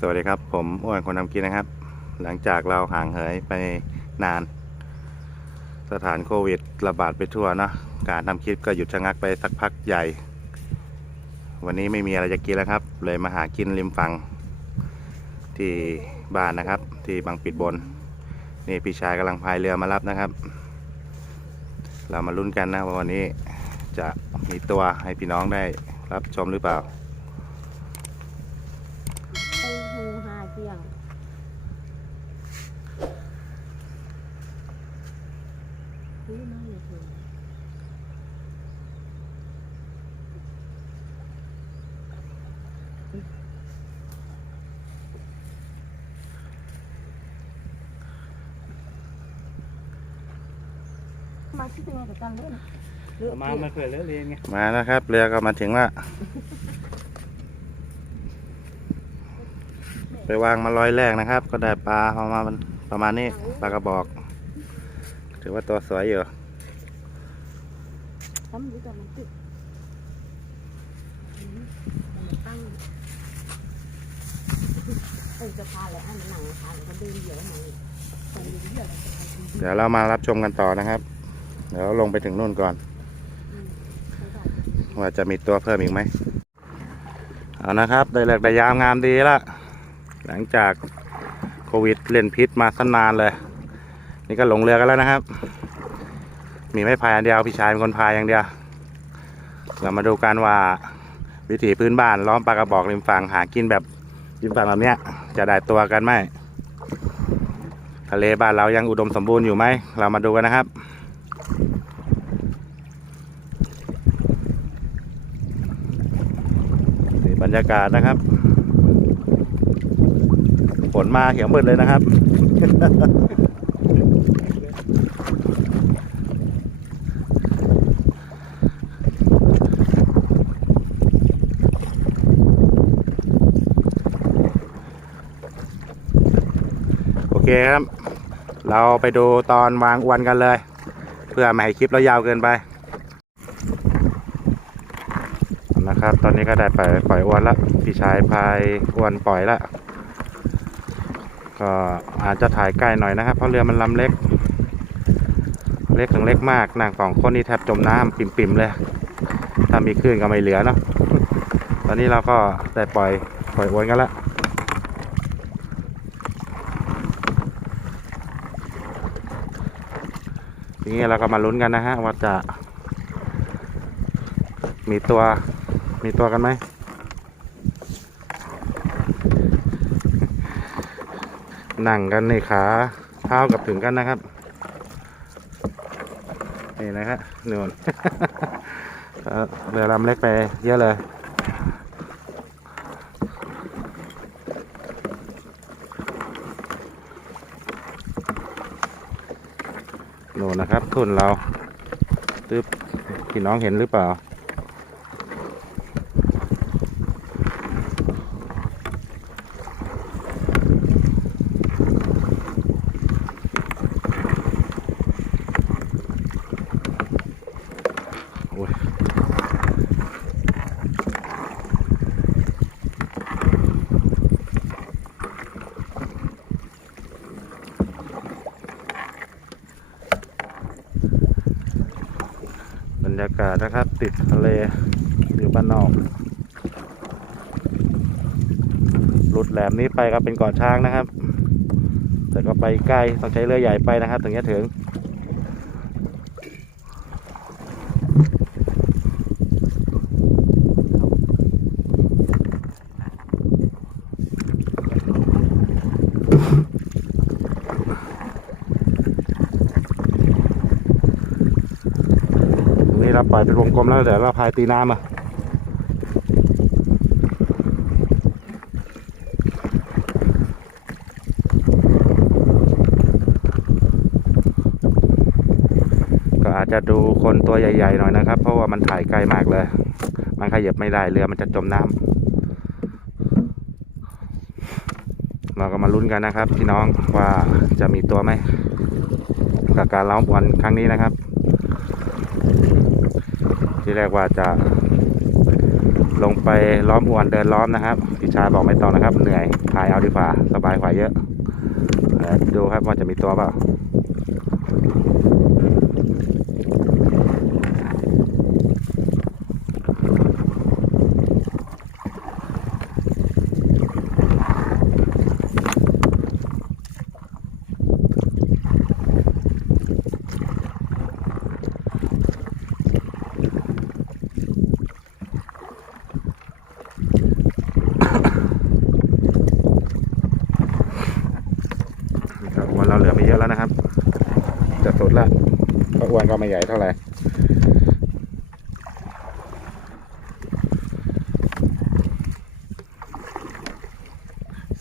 สวัสดีครับ ผมอ้วนคนทำกินนะครับ หลังจากเราห่างเหินไปนาน สถานโควิดระบาดไปทั่วเนอะการทำคลิปก็หยุดชะงักไปสักพักใหญ่ วันนี้ไม่มีอะไรจะกินแล้วครับ เลยมาหากินริมฝั่งที่บ้านนะครับ ที่บางปิดบน นี่พี่ชายกำลังพายเรือมารับนะครับ เรามาลุ้นกันนะว่าวันนี้จะมีตัวให้พี่น้องได้รับชมหรือเปล่า ไปฮูฮาเจียงอุ้ยน่าเลยเธอ มาที่เป็นไงกับกันเลยนะเลือกมาเปลี่ยนไม่เคยเลิกเรียนไงมาแล้วครับ เรือก็มาถึงแล้วไปวางมาร้อยแรกนะครับ ก็ได้ปลาประมาณประมาณนี้ปลากระบอก ถือว่าตัวสวยอยู่ ทำดูแต่มันติดอืมมันตั้งเออจะพาอะไรอันหนังพาแล้วก็เดินเยอะหน่อยตอนนี้เยอะแล้วจะพาดูเดี๋ยวเรามารับชมกันต่อนะครับ เดี๋ยวลงไปถึงนู่นก่อนอืมไม่ได้ว่าจะมีตัวเพิ่มอีกไหมเอานะครับ ได้เลิกได้ยามงามดีละ หลังจากโควิดเล่นพิษมาสันนานเลย นี่ก็หลงเรือกันแล้วนะครับ มีไม่พายอันเดียวพี่ชายเป็นคนพายอย่างเดียว เรามาดูกันว่าวิถีพื้นบ้านล้อมปลากระบอกริมฝั่งหากินแบบริมฝั่งแบบเนี้ย จะได้ตัวกันไหมทะเลบ้านเรายังอุดมสมบูรณ์อยู่ไหม เรามาดูกันนะครับนี่บรรยากาศนะครับฝนมาเขียวมืดเลยนะครับ เคครับ เราไปดูตอนวางอวนกันเลย เพื่อไม่ให้คลิปเรายาวเกินไป นะครับ ตอนนี้ก็ได้ปล่อยปล่อยอวนละพี่ชายพายอวนปล่อยละก็อาจจะถ่ายใกล้หน่อยนะครับ เพราะเรือมันลำเล็ก เล็กถึงเล็กมากนางสองคนนี้แทบจมน้ำปิ่มๆเลย ถ้ามีคลื่นก็ไม่เหลือเนาะตอนนี้เราก็ได้ปล่อยปล่อยอวนกันละ ทีนี้เราก็มาลุ้นกันนะฮะว่าจะ มีตัวมีตัวกันไหมนั่งกันในขาเท้ากับถึงกันนะครับนี่นะครับนู่นเอ่อเรือลำเล็กไปเยอะเลย นู่นนะครับทุนเราตึ๊บพี่น้องเห็นหรือเปล่า โอ้ยบรรยากาศ นะครับ ติดทะเลอยู่บ้านนอก หลุดแหลมนี้ไปก็เป็นเกาะช้างนะครับ แต่ก็ไปใกล้ต้องใช้เรือใหญ่ไปนะครับ ถึงจะถึง ตรงนี้เราป ล่อยเป็นวงกลมแล้วเดี๋ยวเราพายตีน้ำอะก็อาจจะดูคนตัวใหญ่ๆหน่อยนะครับ เพราะว่ามันถ่ายใกล้มากเลย มันขยับไม่ได้เรือมันจะจมน้ำเราก็มาลุ้นกันนะครับพี่น้องว่าจะมีตัวไหมกับการล้อมบอลครั้งนี้นะครับ ที่แรกว่าจะลงไปล้อมอวนเดินล้อมนะครับพี่ชายบอกไม่ต้องนะครับ เหนื่อยพายเอาดีกว่าสบายกว่าเยอะดูครับว่าจะมีตัวเปล่า ครับอวนเราเหลือไม่เยอะแล้วนะครับ จะสุดละเพราะอวนก็ ไม่ใหญ่เท่าไหร่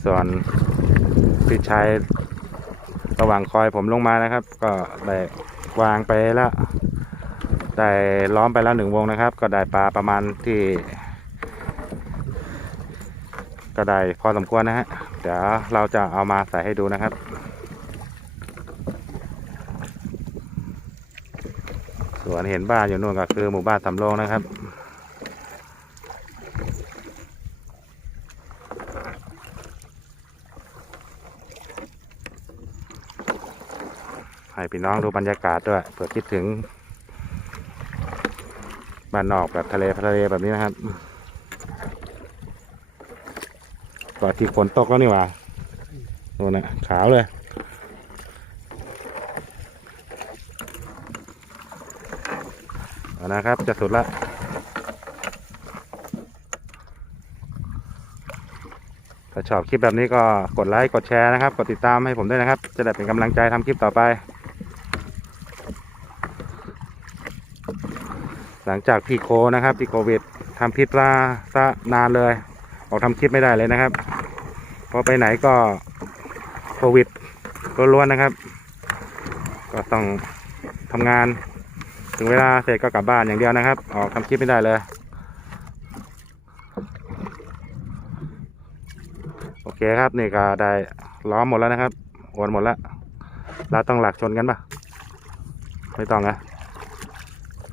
ส่วนพี่ชายระหว่างคอยผมลงมานะครับ ก็ได้วางไปแล้วได้ล้อมไปแล้วหนึ่งวงนะครับ ก็ได้ปลาประมาณที่ ก็ได้พอสมควรนะฮะเดี๋ยวเราจะเอามาใส่ให้ดูนะครับ วนเห็นบ้านอยู่นู่นก็คือหมู่บ้านสำโรงนะครับ ให้พี่น้องดูบรรยากาศด้วยเผื่อคิดถึง บ้านนอกแบบทะเลทะเลแบบนี้นะครับก่อนที่ฝนตกแล้วนี่หว่าโน่นนะขาวเลย เอา นะครับ จะสุดละถ้าชอบคลิปแบบนี้ก็กดไลค์กดแชร์นะครับ กดติดตามให้ผมด้วยนะครับ จะได้เป็นกำลังใจทำคลิปต่อไป หลังจากพี่โคนะครับพี่โควิดทำพิษลาซะนานเลย ออกทำคลิปไม่ได้เลยนะครับพอไปไหนก็โควิดล้วนๆนะครับ ก็ต้องทำงาน ถึงเวลาเสร็จก็กลับบ้านอย่างเดียวนะครับ ออกทำคลิปไม่ได้เลย โอเคครับนี่ก็ได้ล้อมหมดแล้วนะครับโอนหมดแล้ว เราต้องหลักชนกันปะไม่ต้องนะ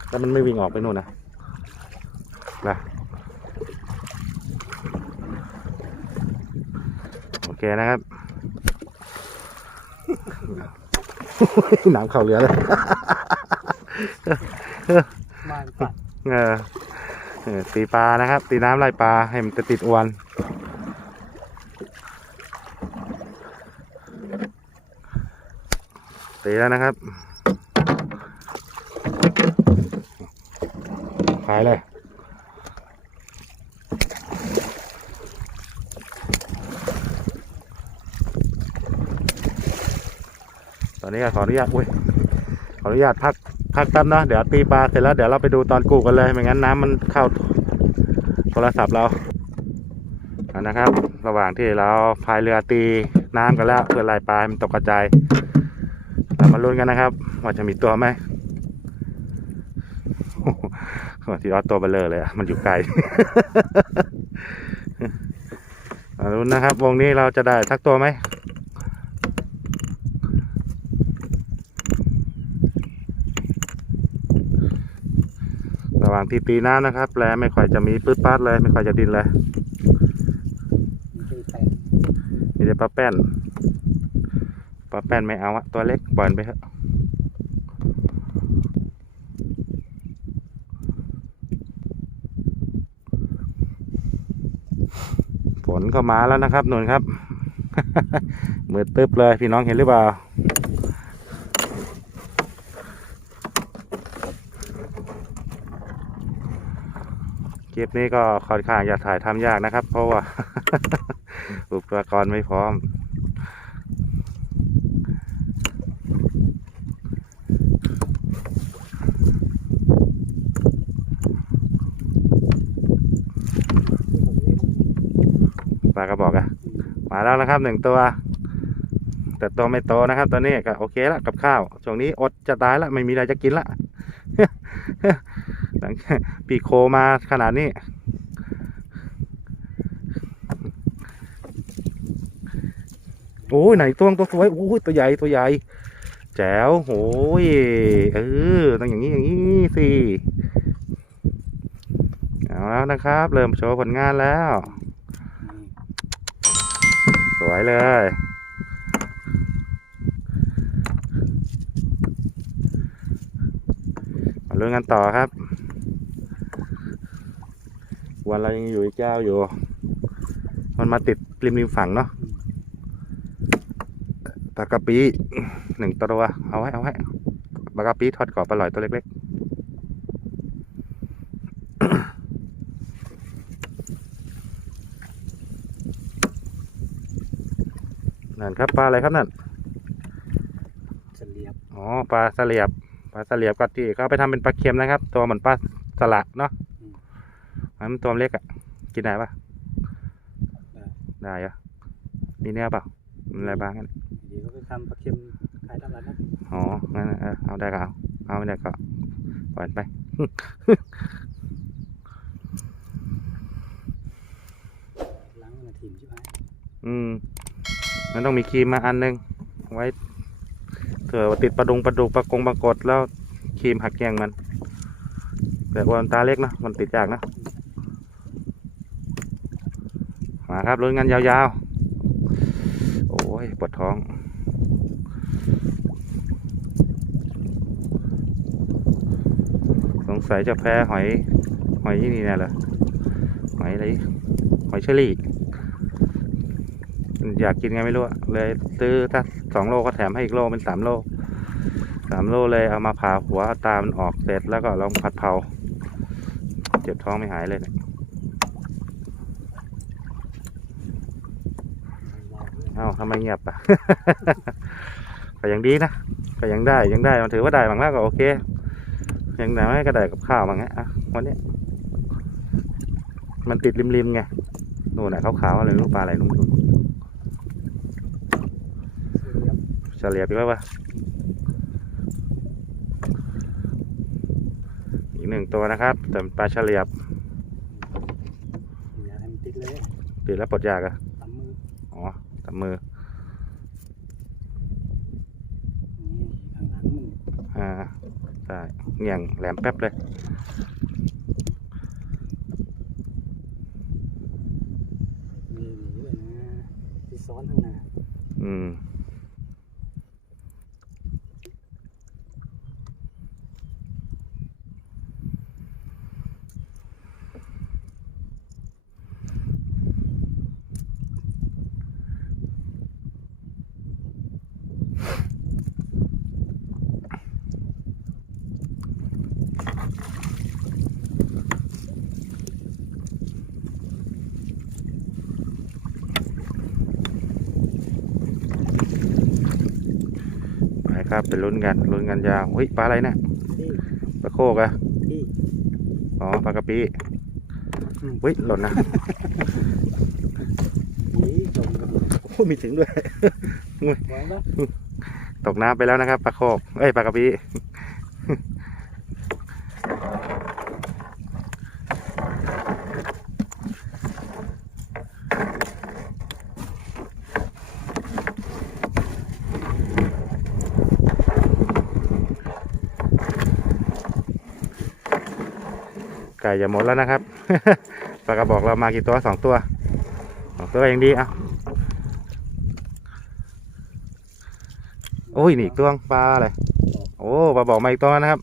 แล้วมันไม่วิ่งออกไปนู่นนะนะโอเคนะครับนังเข่าเรือเลย บ้านปัดเออเออตีปลานะครับ ตีน้ำไล่ปลาให้มันจะติดอวนตีแล้วนะครับขายเลยตอนนี้ขออนุญาตอุ้ยขออนุญาตพัก พักแป๊บนะเดี๋ยวตีปลาเสร็จแล้วเดี๋ยวเราไปดูตอนกูกันเลยไม่งั้นน้ำมันเข้าโทรศัพท์เราเนะครับ ระหว่างที่เราพายเรือตีน้ำกันแล้วเพื่อไล่ปลาให้มันตกกระจายเรามาลุ้นกันนะครับ ว่าจะมีตัวไหมโอ้โหที่ออสตัวเบลเลอร์เลยอะมันอยู่ไกลมาลุ้นนะครับ วงนี้เราจะได้สักตัวไหม ระหว่างที่ตีน้ำนะครับแปลไม่ค่อยจะมีปื๊ดปาดเลย ไม่ค่อยจะดินเลยตีแปดมีแต่ปลาแป้นปลาแป้นไม่เอาอะตัวเล็กปล่อยมันไปเถอะฝนก็มาแล้วนะครับหนุนครับมืดตึ๊บเลยพี่น้องเห็นหรือเปล่า คลิปนี้ก็ค่อนข้างจะถ่ายทำยากนะครับ เพราะว่า อุปกรณ์ไม่พร้อม ปลากระบอกอะมาแล้วนะครับหนึ่งตัว แต่ตัวไม่โตนะครับ ตอนนี้ก็โอเคละกับข้าว ช่วงนี้อดจะตายละไม่มีอะไรจะกินละังปีโคมาขนาดนี้ โอ้ยไหนตัวตัวสวยโอ้ยตัวใหญ่ตัวใหญ่แจ๋วโอ้ยเออต้องอย่างนี้อย่างนี้สิเอาแล้วนะครับ เริ่มโชว์ผลงานแล้ว สวยเลยมาลุ้นกันต่อครับ วันเรายังอยู่อีกเจ้าอยู่ มันมาติดริมริมฝั่งเนาะปลากระปีหนึ่งตัว เอาไว้ เอาไว้ปลากระปีทอดกรอบอร่อยตัวเล็กๆ นั่นครับปลาอะไรครับนั่นเฉลียบ อ๋อ ปลาสลียบ ปลาสลียบก็ที่เขาเอาไปทำเป็นปลาเค็มนะครับ ตัวเหมือนปลาสละเนาะ อันนั้นตัวเล็กอะกินได้ปะได้เหรอะมีเนื้อเปล่ามีอะไรบ้างกันเดี๋ยวก็ไปทำปลาเค็มขายตลาดนะอ๋องั้นเออเอาได้ก็เอาเอาไม่ได้ก็ปล่อยมันไปล้างมาถิ่มใช่ไหมอืม มันต้องมีครีมมาอันหนึง ไว้เผื่อว่าติดปลาดุงปลาดุกปลากงปลากดแล้วครีมหักแยงมันแต่ว่ามันตาเล็กนะมันติดยากนะ มาครับลุ้นกันยาวๆ โอ้ยปวดท้องสงสัยจะแพ้หอยหอยที่นี่แน่เลยหอยอะไรหอยเชอรี่ อยากกินไงไม่รู้อะเลยซื้อถ้าสองโลก็แถมให้อีกโลเป็นสามโลสามโลเลยเอามาผ่าหัวตามันออกเสร็จแล้วก็ลองผัดเผา เจ็บท้องไม่หายเลยนี่ย รอเลย เอ้า ทำไมเงียบอะ ก็ยังดีนะ ก็ยังได้ยังได้มันถือว่าได้บางมากก็โอเค ยังได้ไม่ก็ได้กับข้าวบางเงี้ยอะวันเนี้ยมันติดริมๆไงนู่นน่ะขาวๆอะไรไม่รู้ปลาอะไรนู่นเฉลียบเฉลี่ยไปว่าปะอีกหนึ่งตัวนะครับแต่เป็นปลาเฉลียบอย่าให้มันติดเลยติดแล้วปลดยากอะตำมืออ๋อตบ มือนี่ข้างหลังมันอ่าใช่เงี่ยงแหลมแป๊บเลย มีหนีเลยนะที่ซ้อนข้างหน้า อืม ไปครับไปลุ้นกันลุ้นกันยาวเฮ้ยปลาอะไรเนะที่ปลาโคกอะที่อ๋อปลากระปีอืมเฮ้ยหล่นนะนี่จมกันโอ้มีถึงด้วยวางปะตกน้ำไปแล้วนะครับปลาโคกเอ้ยปลากระปี ไก่จะหมดแล้วนะครับปลากระบอกเรามากี่ตัวสองตัวสองตัวยังดีอะโอ้ยนี่อีกตัวปลาอะไรโอ้ปลาบอกมาอีกตัวนะครับ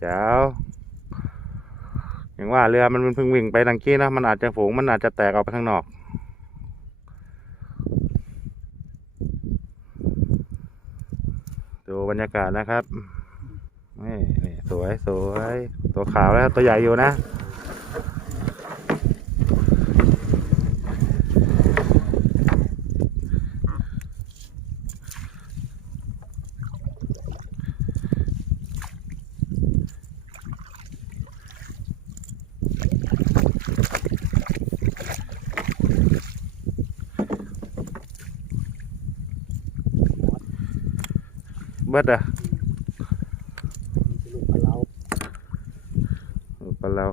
เจ้าอย่างว่าเรือมันเพิ่งวิ่งไปทางกี้นะมันอาจจะฝูงมันอาจจะแตกออกไปข้างนอกดูบรรยากาศนะครับนี่ สวยสวยตัวขาวแล้วตัวใหญ่อยู่นะเบิดอะ ลูกปลาเรา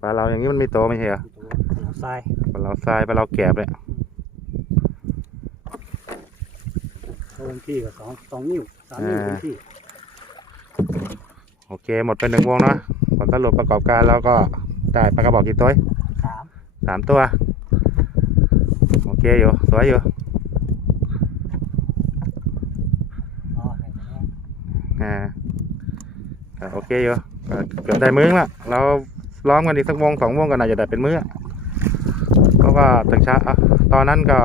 ปลาเราป ลาเราอย่างนี้มันมีโตไม่ใช่เหรอตัวปลาเราทรายปลาเราทรายปลาเราแกบเนี่ยเขาเป็นที่ก็สองสองนิ้วสามนิ้วเป็นที่โอเค หมดไปหนึ่งวงนะพอลสรุปประกอบการเราก็ได้ปลากระบอกกี่ตัวสามสามตัว โอเคอยู่ สวยอยู่อ๋อเห็นไหมอ่าอ่าโอเคอยู่ก็เกือบได้มื้อละเรา ล้อมกันอีกสักวงสองวงก็น่าจะได้เป็นมื้อเพราะว่าถึงช้าตอนนั้นก็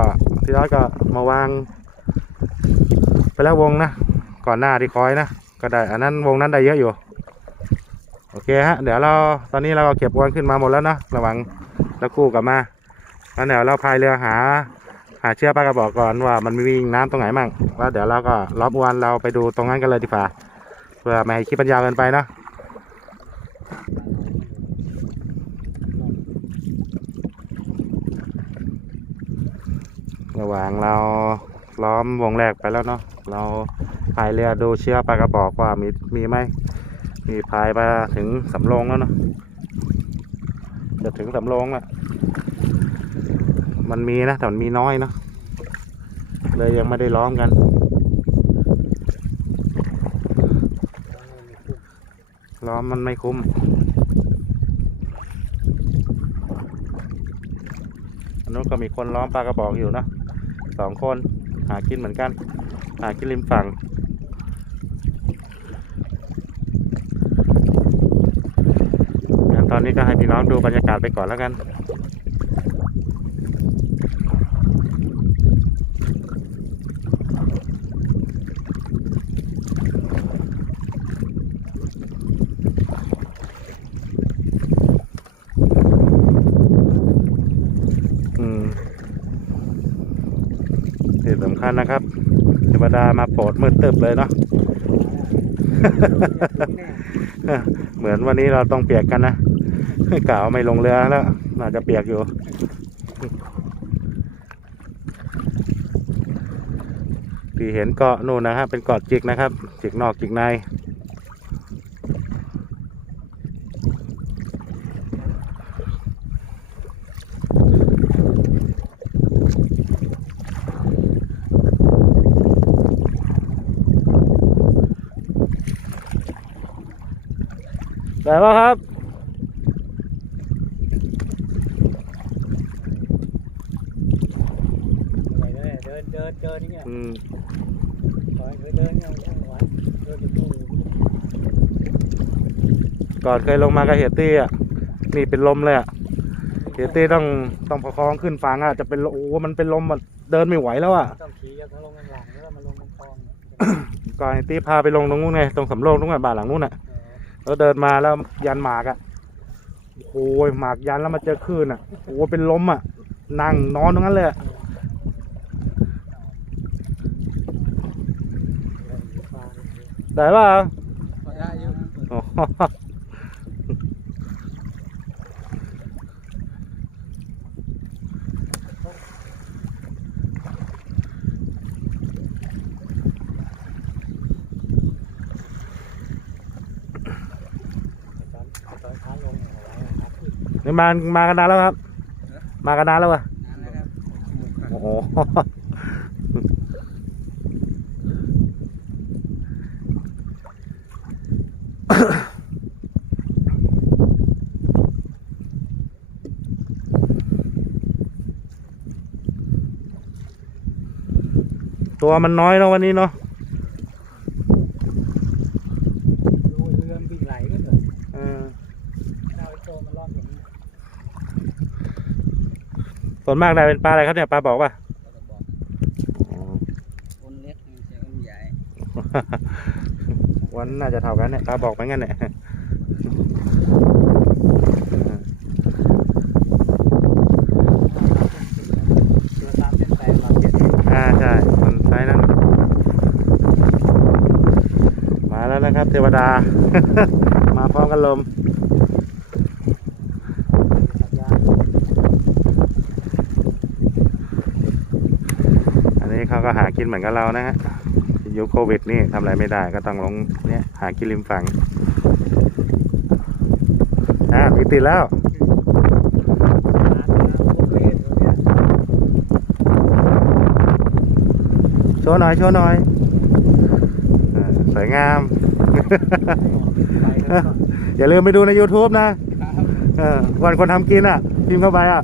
ที่ร้อยก็มาวาง ไปแล้ววงนะ ก่อนหน้าที่คอยนะ ก็ได้ อันนั้นวงนั้นได้เยอะอยู่ โอเคฮะ เดี๋ยวเราตอนนี้เราก็เก็บอวนขึ้นมาหมดแล้วนะระวังแล้วกู้กลับมาแล้วเดี๋ยวเราพายเรือหา หาเชือกปลากระบอกก่อนว่ามันมีวิ่งน้ำตรงไหนมั่งแล้วเดี๋ยวเราก็ล้อมอวนเราไปดูตรงนั้นกันเลยดีกว่าเพื่อไม่ให้คลิปปัญญาวเกินไปนะ ระหว่างเราล้อมวงแรกไปแล้วเนาะเราพายเรือดูเชือกปลากระบอกว่ามีมีไหมมีพายมาถึงสำโรงแล้วเนาะจะถึงสำโรงละมันมีนะแต่มันมีน้อยเนาะเลยยังไม่ได้ล้อมกันล้อมมันไม่คุ้มอันนู้นก็มีคนล้อมปลากระบอกอยู่นะ สองคน หากินเหมือนกัน หากินริมฝั่งงั้นตอนนี้ก็ให้พี่น้องดูบรรยากาศไปก่อนแล้วกัน ที่สำคัญนะครับเทวดามาโปรดมืดตึบเลยเนาะ เหมือนวันนี้เราต้องเปียกกันนะกล่าวไม่ลงเรือแล้ว น่าจะเปียกอยู่ ที่เห็นเกาะนู่นนะครับ เป็นเกาะจิกนะครับ จิกนอกจิกใน แต่ว่าครับไปเลยเดินเดินเดินนี่เนี่ยอืมปล่อยเดินเดินเนี่ยยังไหวเดินอยู่ตู้ก่อนเคยลงมากับเฮียตี้อะนี่เป็นลมเลยอะเฮียตี้ต้องต้องประคองขึ้นฟังอะจะเป็นลมโอ้โหมันเป็นลมอะเดินไม่ไหวแล้วอะต้องขี่กันทั้งลงข้างหลังแล้วมาลงตรงคลองเนี่ยก่อนเฮียตี้พาไปลงตรงนู้นไงตรงสำโรงตรงไหนบ้านหลังนู้นอะ แล้วเดินมาแล้วยันหมากอะโอ้โหหมากยันแล้วมาเจอคลื่นอะโอ้โหเป็นลมอะ นั่งนอนตรงนั้นเลยอะได้ป่ะได้อยู่ อ๋อ ตอนท้าลงเอาไว้ครับ นี่ มามากันนานแล้วครับ มากันนานแล้วอะนะครับโอ้โหตัวมันน้อยเนาะวันนี้เนาะ ดูเรือวิ่งไหลก็เถอะ เออ เอาไอ้โตมันรอดอย่างนี้ ส่วนมากได้เป็นปลาอะไรครับเนี่ยปลาบอกป่ะเราจะบอกคนเล็กมันจะคนใหญ่วันน่าจะเท่ากันเนี่ยปลาบอกไปงั้นเนี่ยเรือตามเป็นแปลงเราเจ็ดสิบอ่าใช่มันใช้นั่นมาแล้วนะครับ เทวดา มาพร้อมกันลม สัญญาณ อันนี้เขา ก็หากินเหมือนกับเรานะฮะยุคโควิดนี่ทำอะไรไม่ได้ก็ต้องลงเนี่ยหากินริมฝั่งอ่ามีติดแล้วโชว์หน่อยโชว์หน่อยอ่าสวยงามไปเถเอออย่าลืมไปดูใน YouTube นะครับเออวันคนทำกินอะพิมพ์เข้าไปอะ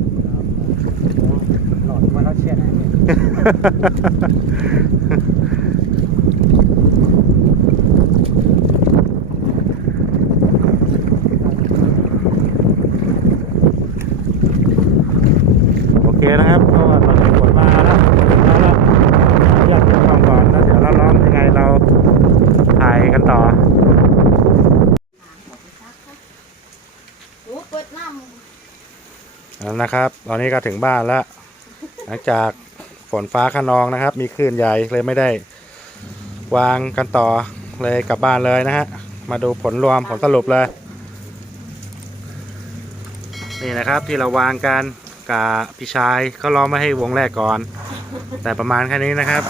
หลอดมาแล้วเชียร์นะ โอเคนะครับเพราะว่าเราฝนมาแล้วมาแล้วอยากเก็บความก่อนแล้วเดี๋ยวเราล้อมยังไงเราถ่ายกันต่อ โอ้เปิดน้แล้วนะครับ ตอนนี้ก็ถึงบ้านแล้ว หลังจาก ฝนฟ้าขนองนะครับ มีคลื่นใหญ่เลยไม่ได้ วางกันต่อเลยกลับบ้านเลยนะฮะ มาดูผลรวมผลสรุปเลย นี่นะครับที่เราวางกันกับพี่ชายเขารอมาให้วงแรกก่อน แต่ประมาณแค่นี้นะครับ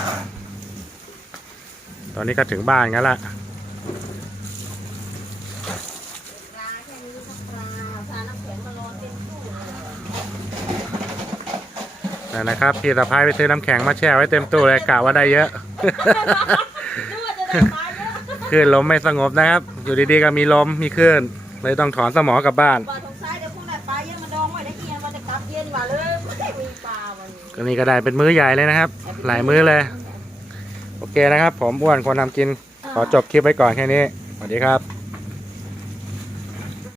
ตอนนี้ก็ถึงบ้านกันละำปลาแค่นี้ก็ปลาปลาน้ำแข็งมารอเต็มตู้เลย นั่นนะครับพี่สะพายไปซื้อน้ำแข็งมาแช่ไว้เต็มตู้เลยกะว่าได้เยอะ นึกว่าจะได้ปลาเยอะคลื่นลมไม่สงบนะครับ อยู่ดีๆก็มีลมมีคลื่นเลยต้องถอนสมอกลับบ้านปลาทองซ้ายเดี๋ยวพวกนั้นปลาเยอะมาดองไว้ได้เอียนว่าจะกลับเย็นมาเลยไม่ได้มีปลาวันนี้ก็นี่ก็ได้เป็นมื้อใหญ่เลยนะครับ หลายมื้อเลย โอเคนะครับ ผมอ้วนคนทำกิน ขอจบคลิปไว้ก่อนแค่นี้สวัสดีครับ